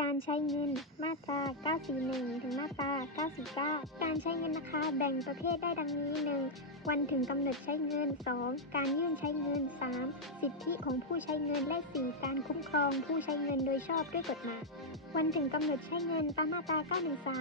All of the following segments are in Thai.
การใช้เงินมาตรา 941 ถึงมาตรา 949 การใช้เงินนะคะ แบ่งประเภทได้ดังนี้ 1. วันถึงกำหนดใช้เงิน 2. การยื่นใช้เงิน 3. สิทธิของผู้ใช้เงิน และ 4. การคุ้มครองผู้ใช้เงินโดยชอบด้วยกฎหมาย วันถึงกำหนดใช้เงินตามมาตรา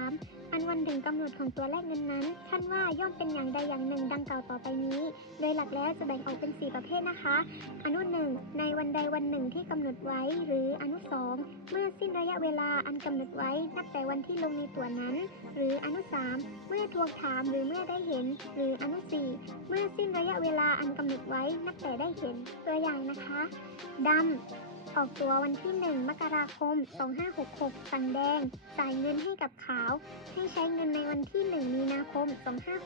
913 อันวันถึงกำหนดของตัวแลกเงินนั้นท่านว่าย่อมเป็นอย่างใดอย่างหนึ่งดังกล่าวต่อไปนี้ โดยหลักแล้วจะแบ่งออกเป็น 4 ประเภทนะคะ อนุหนึ่งในวันใดวันหนึ่งที่กำหนดไว้ หรืออนุสองเมื่อสิ้นระยะเวลาอันกำหนดไว้นับแต่วันที่ลงในตั๋วนั้น หรืออนุสามเมื่อทวงถามหรือเมื่อได้เห็น หรืออนุสี่เมื่อสิ้นระยะเวลาอันกำหนดไว้นับแต่ได้เห็นตัวอย่างนะคะดำ ออกตัววันที่ 1 มกราคม 2566 สั่งแดง จ่ายเงินให้กับขาว ให้ใช้เงินในวันที่ 1 มีนาคม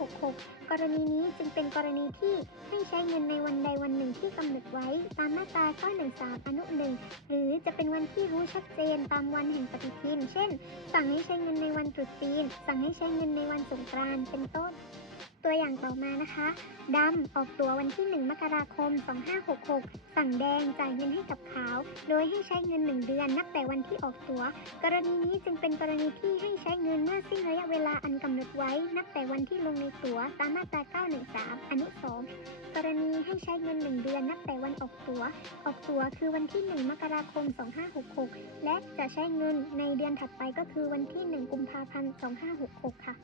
2566 กรณีนี้จึงเป็นกรณีที่ให้ใช้เงินในวันใดวันหนึ่งที่กำหนดไว้ ตามมาตรา913อนุ1หรือจะเป็นวันที่รู้ชัดเจนตามวันแห่งปฏิทิน เช่น สั่งให้ใช้เงินในวันตรุษจีน สั่งให้ใช้เงินในวันสงกรานต์เป็นต้น ตัวอย่างต่อมานะคะดำออกตัววันที่ 1 มกราคม 2566 สั่งแดงจ่ายเงินให้กับขาว โดยให้ใช้เงิน 1 เดือนนับแต่วันที่ออกตัว กรณีนี้จึงเป็นกรณีที่ให้ใช้เงินเมื่อสิ้นระยะเวลาอันกำหนดไว้ นับแต่วันที่ลงในตัวตามมาตรา 913 อนุ 2 กรณีให้ใช้เงิน 1 เดือนนับแต่วันออกตัว ออกตัวคือวันที่ 1 มกราคม 2566 และจะใช้เงินในเดือนถัดไปก็คือวันที่ 1 กุมภาพันธ์ 2566 ค่ะ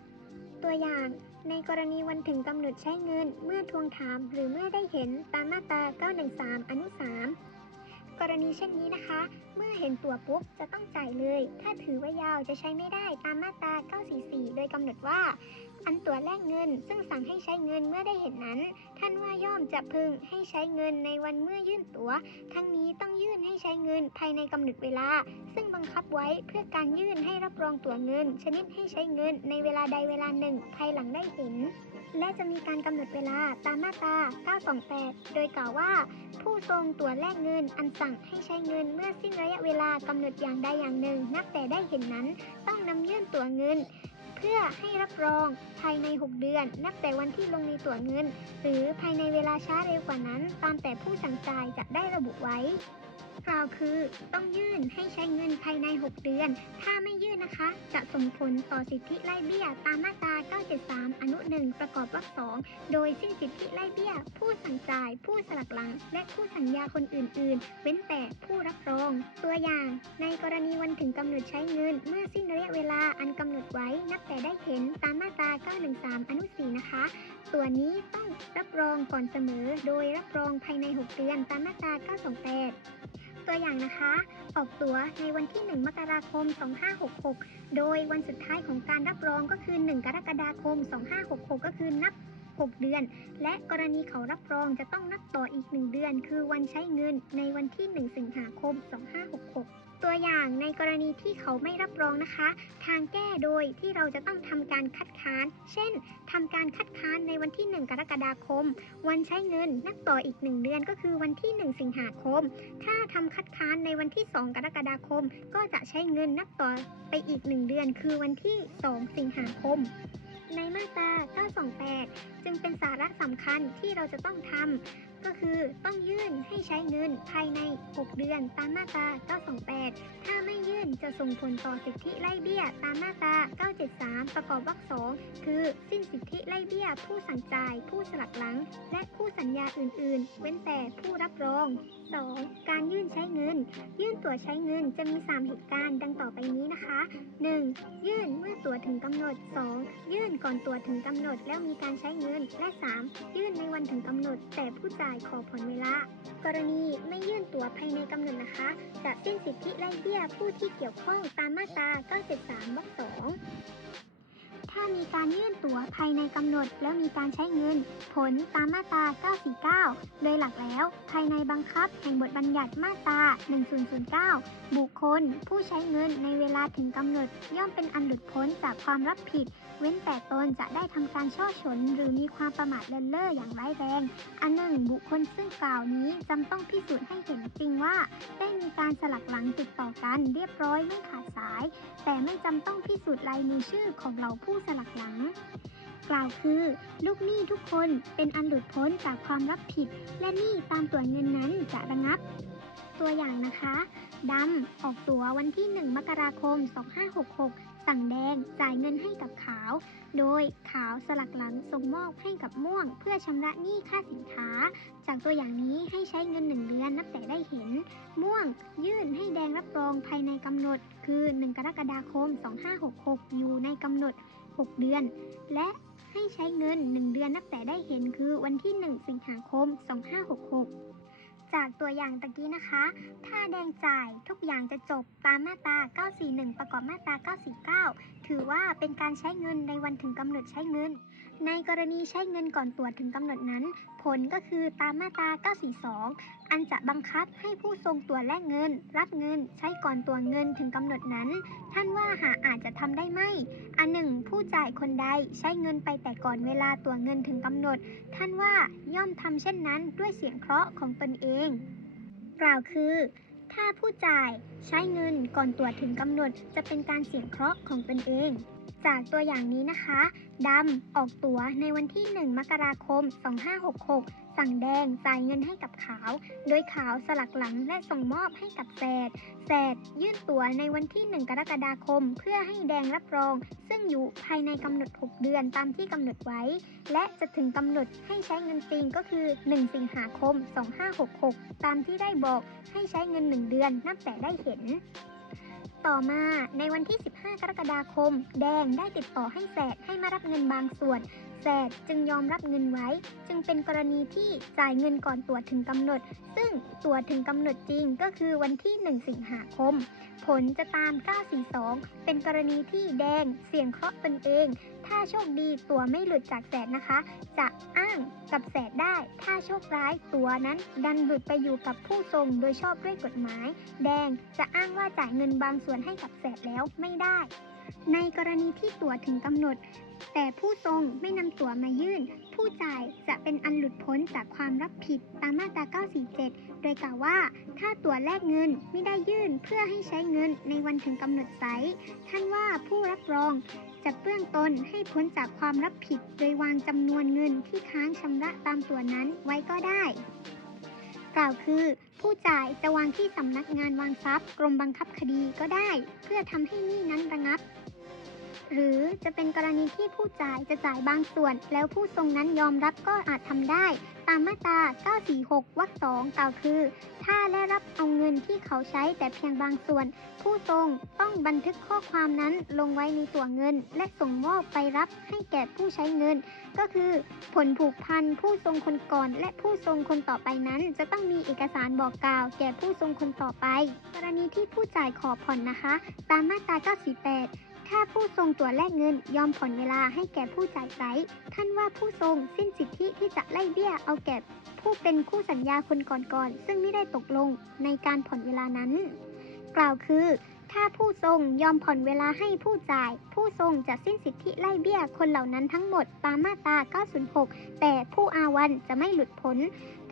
ตัวอย่าง ในกรณีวันถึงกำหนดใช้เงิน เมื่อทวงถาม หรือเมื่อได้เห็นตามมาตรา 913 อนุ 3 กรณีเช่นนี้นะคะ เมื่อเห็นตัวปุ๊บจะต้องจ่ายเลย ถ้าถือว่ายาวจะใช้ไม่ได้ตามมาตรา 944 โดยกำหนดว่า อันตัวแลกเงิน ซึ่งสั่งให้ใช้เงินเมื่อได้เห็นนั้น ท่านว่าย่อมจะพึงให้ใช้เงินในวันเมื่อยื่นตัวทั้งนี้ต้องยื่นให้ใช้เงินภายในกำหนดเวลา ซึ่งบังคับไว้เพื่อการยื่นให้รับรองตั๋วเงิน ชนิดให้ใช้เงินในเวลาใดเวลาหนึ่ง ภายหลังได้เห็น และจะมีการกำหนดเวลาตามมาตรา928 โดยกล่าวว่า ผู้ทรงตั๋วแลกเงิน อันสั่งให้ใช้เงินเมื่อสิ้นระยะเวลากำหนดอย่างใดอย่างหนึ่ง นับแต่ได้เห็นนั้น ต้องนำยื่นตั๋วเงิน พื่อให้รับรองภายใน 6 เดือน นับแต่วันที่ลงในตั๋วเงิน หรือภายในเวลาช้าเร็วกว่านั้น ตามแต่ผู้สั่งจ่ายจะได้ระบุไว้กล่าวคือต้องยื่นให้ใช้เงินภายใน 6 เดือน ถ้าไม่ยื่นนะคะ จะส่งผลต่อสิทธิไล่เบี้ย ตามมาตรา 973 อนุ 1 ประกอบวรรค 2 โดยสิ้นสิทธิไล่เบี้ย ผู้ สั่งจ่าย ผู้สลักหลัง และผู้สัญญาคนอื่น ๆ เว้นแต่ผู้รับรอง ตัวอย่าง ในกรณีวันถึงกำหนดใช้เงิน เมื่อสิ้นระยะเวลาอันกำหนดไว้นับแต่ได้เห็นตามมาตรา 913 อนุ 4 นะคะ ตัวนี้ต้องรับรองก่อนเสมอ โดยรับรองภายใน 6 เดือนตามมาตรา 928ตัวอย่างนะคะ ออกตั๋วในวันที่ 1 มกราคม 2566 โดยวันสุดท้ายของการรับรองก็คือ 1 กรกฎาคม 2566 ก็คือนับ 6 เดือน และกรณีเขารับรองจะต้องนับต่ออีก 1 เดือน คือวันใช้เงินในวันที่ 1 สิงหาคม 2566ตัวอย่างในกรณีที่เขาไม่รับรองนะคะ ทางแก้โดยที่เราจะต้องทำการคัดค้าน เช่นทำการคัดค้านในวันที่ 1 กรกฎาคม วันใช้เงินนับต่ออีก 1 เดือนก็คือวันที่ 1 สิงหาคม ถ้าทำคัดค้านในวันที่ 2 กรกฎาคม ก็จะใช้เงินนับต่อไปอีก 1 เดือน คือวันที่ 2 สิงหาคม ในมาตรา 928 จึงเป็นสาระสำคัญที่เราจะต้องทำ ก็คือต้องยื่นให้ใช้เงินภายใน 6 เดือนตามมาตรา 928 ถ้าไม่ยื่นจะส่งผลต่อสิทธิไล่เบี้ยตามมาตรา 973 ประกอบวรรค2คือสิ้นสิทธิไล่เบี้ยผู้สั่งจ่าย ผู้สลักหลัง และผู้สัญญาอื่น ๆ เว้นแต่ผู้รับรอง 2. การยื่นใช้เงิน ยื่นตั๋วใช้เงินจะมี 3 เหตุการณ์ดังต่อไปนี้นะคะ 1. ยื่นเมื่อตั๋วถึงกำหนด 2. ยื่นก่อนตั๋วถึงกำหนดแล้วมีการใช้เงิน และ 3. ยื่นในวันถึงกำหนดแต่ผู้จ่ายขอผ่อนเวลากรณีไม่ยื่นตัวภายในกำหนดนะคะ จะสิ้นสิทธิไล่เบี้ยผู้ที่เกี่ยวข้องตามมาตรา973วรรค2ถ้ามีการยื่นตั๋วภายในกำหนดแล้วมีการใช้เงิน ผลตามมาตรา 949 โดยหลักแล้ว ภายในบังคับแห่งบทบัญญัติมาตรา 1009 บุคคล ผู้ใช้เงินในเวลาถึงกำหนดย่อมเป็นอันหลุดพ้นจากความรับผิด เว้นแต่ตนจะได้ทำการช่อฉนหรือมีความประมาทเลินเล่ออย่างร้ายแรง อันหนึ่งบุคคลซึ่งกล่าวนี้จำต้องพิสูจน์ให้เห็นจริงว่า ได้มีการสลักหลังติดต่อกันเรียบร้อยไม่ขาดสาย แต่ไม่จำต้องพิสูจน์ลายมือชื่อของเหล่าผู้สลักหลังกล่าวคือ ลูกหนี้ทุกคนเป็นอันหลุดพ้นจากความรับผิด และหนี้ตามตัวเงินนั้นจะระงับ ตัวอย่างนะคะดำออกตั๋ววันที่ 1 มกราคม 2566 สั่งแดงจ่ายเงินให้กับขาว โดยขาวสลักหลังส่งมอบให้กับม่วง เพื่อชำระหนี้ค่าสินค้า จากตัวอย่างนี้ให้ใช้เงิน 1 เดือนนับแต่ได้เห็น ม่วง ยื่นให้แดงรับรองภายในกำหนด คือ 1 กรกฎาคม 2566 อยู่ในกำหนด 6 เดือน และให้ใช้เงิน 1 เดือนนับแต่ได้เห็นคือวันที่ 1 สิงหาคม 2566 จากตัวอย่างตะกี้นะคะ ถ้าแดงจ่ายทุกอย่างจะจบตามมาตรา 941 ประกอบมาตรา 949 ถือว่าเป็นการใช้เงินในวันถึงกำหนดใช้เงิน ในกรณีใช้เงินก่อนตรวจถึงกำหนดนั้น ผลก็คือตามมาตรา 942 อันจะบังคับให้ผู้ทรงตัวแลกเงิน รับเงิน ใช้ก่อนตัวเงินถึงกำหนดนั้น ท่านว่าหาอาจจะทำได้ไหม อันหนึ่งผู้จ่ายคนใดใช้เงินไปแต่ก่อนเวลาตัวเงินถึงกำหนด ท่านว่าย่อมทำเช่นนั้นด้วยเสียงเคราะห์ของตนเอง กล่าวคือถ้าผู้จ่ายใช้เงินก่อนตรวจถึงกำหนดจะเป็นการเสี่ยงเคราะห์ของตนเอง จากตัวอย่างนี้นะคะดำออกตั๋วในวันที่ 1 มกราคม 2566 สั่งแดงจ่ายเงินให้กับขาว โดยขาวสลักหลังและส่งมอบให้กับแสดแสดยื่นตั๋วในวันที่ 1 กรกฎาคม เพื่อให้แดงรับรอง ซึ่งอยู่ภายในกำหนด 6 เดือนตามที่กำหนดไว้ และจะถึงกำหนดให้ใช้เงินจริงก็คือ 1 สิงหาคม 2566 ตามที่ได้บอกให้ใช้เงิน 1 เดือนนับแต่ได้เห็น ต่อมาในวันที่ 15 กรกฎาคม แดงได้ติดต่อให้แสดให้มารับเงินบางส่วน แสดจึงยอมรับเงินไว้ จึงเป็นกรณีที่จ่ายเงินก่อนตรวจถึงกำหนด ซึ่งตรวจถึงกำหนดจริงก็คือวันที่ 1 สิงหาคม ผลจะตาม 942 เป็นกรณีที่แดงเสี่ยงเคราะห์ตนเอง ถ้าโชคดีตัวไม่หลุดจากแสดนะคะ จะอ้างกับแสดได้ ถ้าโชคร้ายตัวนั้นดันหลุดไปอยู่กับผู้ทรงโดยชอบด้วยกฎหมาย แดงจะอ้างว่าจ่ายเงินบางส่วนให้กับแสดแล้วไม่ได้ ในกรณีที่ตั๋วถึงกำหนด แต่ผู้ทรงไม่นำตั๋วมายื่น ผู้จ่ายจะเป็นอันหลุดพ้นจากความรับผิดตามมาตรา 947 โดยกล่าวว่า ถ้าตั๋วแลกเงินไม่ได้ยื่นเพื่อให้ใช้เงินในวันถึงกำหนดไซท่านว่าผู้รับรอง จะเบื้องตนให้พ้นจากความรับผิด โดยวางจำนวนเงินที่ค้างชำระตามตัวนั้นไว้ก็ได้ กล่าวคือ ผู้จ่ายจะวางที่สำนักงานวางทรัพย์ กรมบังคับคดีก็ได้ เพื่อทำให้หนี้นั้นระงับ หรือจะเป็นกรณีที่ผู้จ่ายจะจ่ายบางส่วน แล้วผู้ทรงนั้นยอมรับก็อาจทำได้ ตามมาตรา 946 วรรคสองกล่าวคือ ถ้าได้รับเอาเงินที่เขาใช้แต่เพียงบางส่วน ผู้ทรงต้องบันทึกข้อความนั้นลงไว้ในตัวเงิน และส่งมอบไปรับให้แก่ผู้ใช้เงิน ก็คือ ผลผูกพันผู้ทรงคนก่อน และผู้ทรงคนต่อไปนั้น จะต้องมีเอกสารบอกกล่าว แก่ผู้ทรงคนต่อไป กรณีที่ผู้จ่ายขอผ่อนนะคะ ตามมาตรา948 ถ้าผู้ทรงตัวแลกเงินยอมผ่อนเวลาให้แก่ผู้จ่ายไซท่านว่าผู้ทรงสิ้นสิทธิที่จะไล่เบี้ยเอาแก่ผู้เป็นคู่สัญญาคนก่อนๆซึ่งไม่ได้ตกลงในการผ่อนเวลานั้น กล่าวคือ ถ้าผู้ทรงยอมผ่อนเวลาให้ผู้จ่าย ผู้ทรงจะสิ้นสิทธิไล่เบี้ยคนเหล่านั้นทั้งหมดตามมาตรา 906 แต่ผู้อาวันจะไม่หลุดพ้น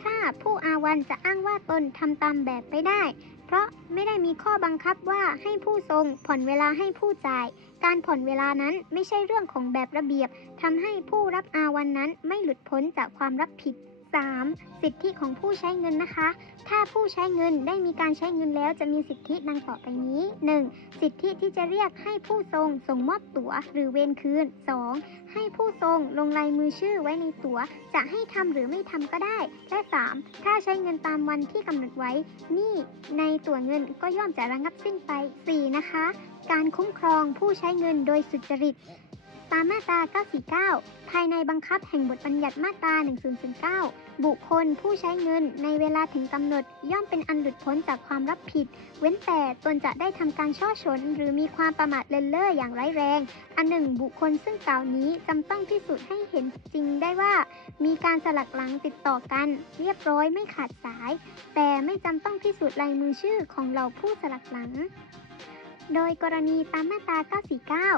ถ้าผู้อาวันจะอ้างว่าตนทำตามแบบไม่ได้ เพราะไม่ได้มีข้อบังคับว่าให้ผู้ทรงผ่อนเวลาให้ผู้จ่าย การผ่อนเวลานั้นไม่ใช่เรื่องของแบบระเบียบทำให้ผู้รับอาวันนั้นไม่หลุดพ้นจากความรับผิด 3. สิทธิของผู้ใช้เงินนะคะ ถ้าผู้ใช้เงินได้มีการใช้เงินแล้วจะมีสิทธิดังต่อไปนี้ 1. สิทธิที่จะเรียกให้ผู้ทรงส่งมอบตั๋วหรือเวรคืน 2. ให้ผู้ทรงลงลายมือชื่อไว้ในตั๋ว จะให้ทำหรือไม่ทำก็ได้ และ 3. ถ้าใช้เงินตามวันที่กำหนดไว้ นี่ในตั๋วเงินก็ย่อมจะระงับสิ้นไป 4. นะคะ การคุ้มครองผู้ใช้เงินโดยสุจริต ตามมาตรา 949 ภายในบังคับแห่งบทบัญญัติมาตรา 1009 บุคคลผู้ใช้เงินในเวลาถึงกำหนด ย่อมเป็นอันหลุดพ้นจากความรับผิด เว้นแต่ตนจะได้ทำการช่อฉนหรือมีความประมาทเลินเล่ออย่างร้ายแรง อันหนึ่ง บุคคลซึ่งกล่าวนี้จำต้องพิสูจน์ให้เห็นจริงได้ว่า มีการสลักหลังติดต่อกัน เรียบร้อยไม่ขาดสาย แต่ไม่จำต้องพิสูจน์ลายมือชื่อของเหล่าผู้สลักหลัง โดยกรณีตามมาตรา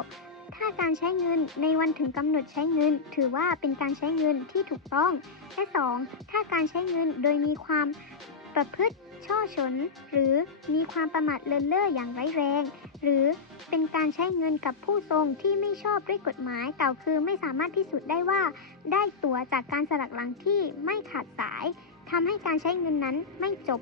949 ถ้าการใช้เงินในวันถึงกำหนดใช้เงิน ถือว่าเป็นการใช้เงินที่ถูกต้อง และ 2. ถ้าการใช้เงินโดยมีความประพฤติช่อฉน หรือมีความประมาทเลินเล่ออย่างร้ายแรง หรือเป็นการใช้เงินกับผู้ทรงที่ไม่ชอบด้วยกฎหมายกล่าคือไม่สามารถพิสูจน์ได้ว่า ได้ตั๋วจากการสลักหลังที่ไม่ขาดสายทำให้การใช้เงินนั้นไม่จบ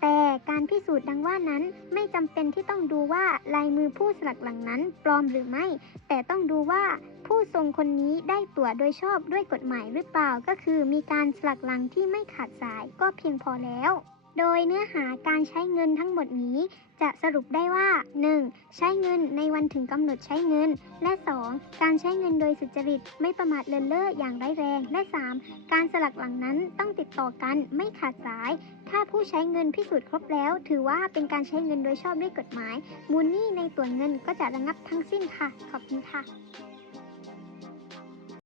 แต่การพิสูจน์ดังว่านั้นไม่จำเป็นที่ต้องดูว่าลายมือผู้สลักหลังนั้นปลอมหรือไม่ แต่ต้องดูว่าผู้ทรงคนนี้ได้ตั๋วโดยชอบด้วยกฎหมายหรือเปล่าก็คือมีการสลักหลังที่ไม่ขาดสายก็เพียงพอแล้ว โดยเนื้อหาการใช้เงินทั้งหมดนี้ จะสรุปได้ว่า 1. ใช้เงินในวันถึงกำหนดใช้เงิน และ 2. การใช้เงินโดยสุจริต ไม่ประมาทเลินเล่ออย่างร้ายแรง และ 3. การสลักหลังนั้นต้องติดต่อกันไม่ขาดสาย ถ้าผู้ใช้เงินพิสูจน์ครบแล้ว ถือว่าเป็นการใช้เงินโดยชอบด้วยกฎหมาย มูลหนี้ในตัวเงินก็จะระงับทั้งสิ้นค่ะ ขอบคุณค่ะ